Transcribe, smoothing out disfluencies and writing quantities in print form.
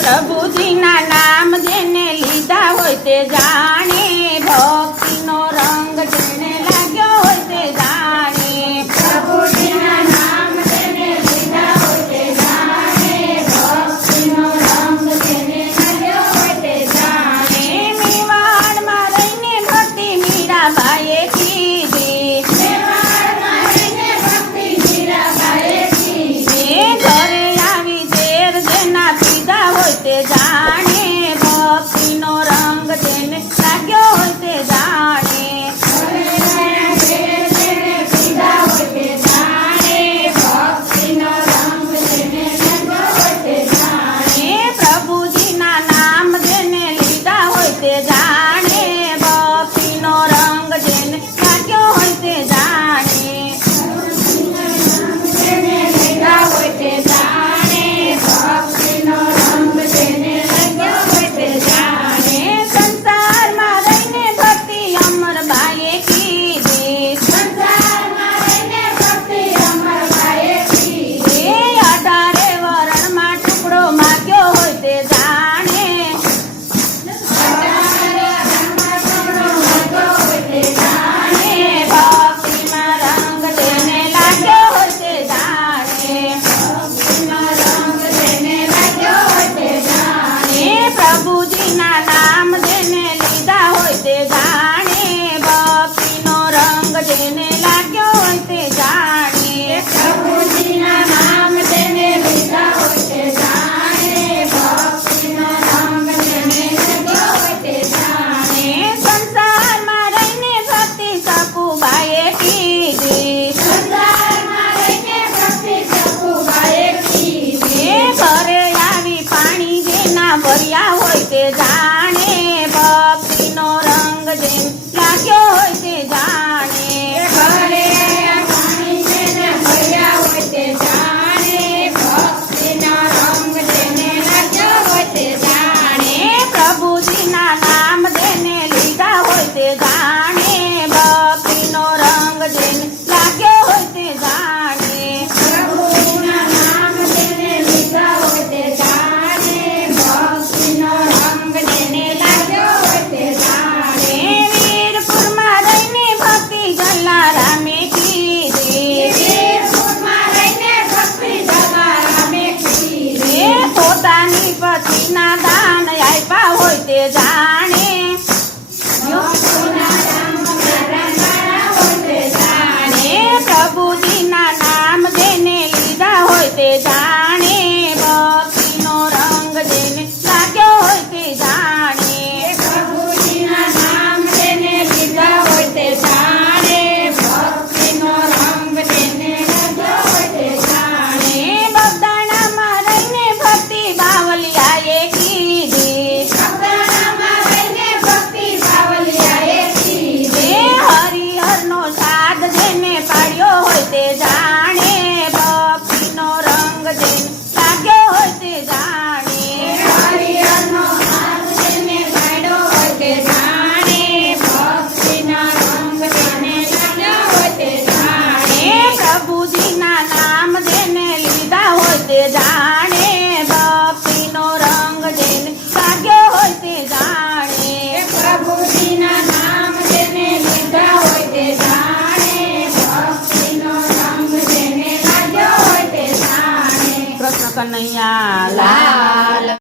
પ્રભુજીના નામ જેને લીધા હોય તે જાણે, ભક્તિનો રંગ જેને લાગ્યો હોય તે જાણે. પ્રભુજીના નામ જેને લીધા હોય તે જાણે, ભક્તિનો રંગ જેને લાગ્યો હોય તે જાણે. મેવાડમાં રહીને ભક્તિ મીરાબાઈએ કીધી, મેવાડમાં રહીને ભક્તિ મીરાબાઈએ કીધી. ઘરે આવી ઝેર જેના પીધા હોય તે જાણે, ભક્તિનો રંગ જેને લાગ્યો હોય તે જાણે. પ્રભુજીના નામ જેને લીધા હોય તે જાણે, ભક્તિનો રંગ જેને લાગ્યો હોય તે જાણે. જેને લીધા હોય તે જાણે, ભક્તિનો રંગ જેને લાગ્યો હોય તે જાણે. સંસારમાં રહીને ભક્તિ અમરબાઈએ કીધી, સંસારમાં રહીને ભક્તિ અમરબાઈએ કીધી. 18 વરણમાં ટુકડો માગ્યો હોય તે જાણે, ભક્તિમાં રંગ જેને લાગ્યો હોય તે જાણે. પ્રભુજીના નામ જેને લીધા હોય તે જાણે, ભક્તિનો રંગ જેને લાગ્યો હોય તે જાણે. પ્રભુજીના નામ જેને લીધા હોય તે જાણે, ભક્તિનો રંગ જેને લાગ્યો હોય તે જાણે. સંસારમાં રહીને ભક્તિ સકુબાઈએ કીધી, સંસારમાં રહીને ભક્તિ સકુબાઈએ કીધી. ઘરે આવી પાણી જેના ભર્યા હોય તે જાણે, ભક્તિનો રંગ જેને લાગ્યો હોય તે જાણે. ઘરે પાણી જેને ભર્યા હોય તે જાણે, ભક્તિનો રંગ જેને લાગ્યો હોય તે જાણે. પ્રભુજીના નામ જેને લીધા હોય તે જાણે, ભક્તિનો રંગ જેને લાગ્યો હોય તે જાણે. પ્રભુના નામ જેને લીધા હોય તે જાણે, ભક્તિનો રંગ જેને લાગ્યો હોય તે જાણે. વીરપુરમાં રહીને ભક્તિ જલારામે કીધી, વીરપુરમાં રહીને ભક્તિ જલારામે કીધી. પોતાની પતિના દાન આપ્યા હોય તે જાણે, ભક્તોના નામ મારા હોય તે જાણે. પ્રભુજીના નામ જેને લીધા હોય તે જાણે, ભક્તિનો રંગ જેને લાગ્યો હોય તે જાણે. પ્રભુજીના નામ જેને લીધા હોય તે જાણે, ભક્તિનો રંગ જેને લાગ્યો હોય તે જાણે. બગદાણામાં રહીને ભક્તિ બાવલિયાએ કીધી, સપનામાં રહીને ભક્તિ બાવલિયાએ કીધી. હરિહરનો સાદ જેને પાડ્યો હોય તે જાણે, ભક્તિનો રંગ જેને લાગ્યો હોય તે જાણે. હરિહરનો હાથ જેને પાડ્યો હોય તે જાણે, ભક્તિનો રંગ જેને લાગ્યો હોય તે જાણે. પ્રભુજીના નામ જેને લીધા હોય તે જાણે, ભક્તિનો રંગ જેને લાગ્યો હોય તે જાણે. પ્રભુજીના નામ જેને લીધા હોય તે જાણે, ભક્તિનો રંગ જેને લાગ્યો હોય તે જાણે. કૃષ્ણ કનૈયા લાલ.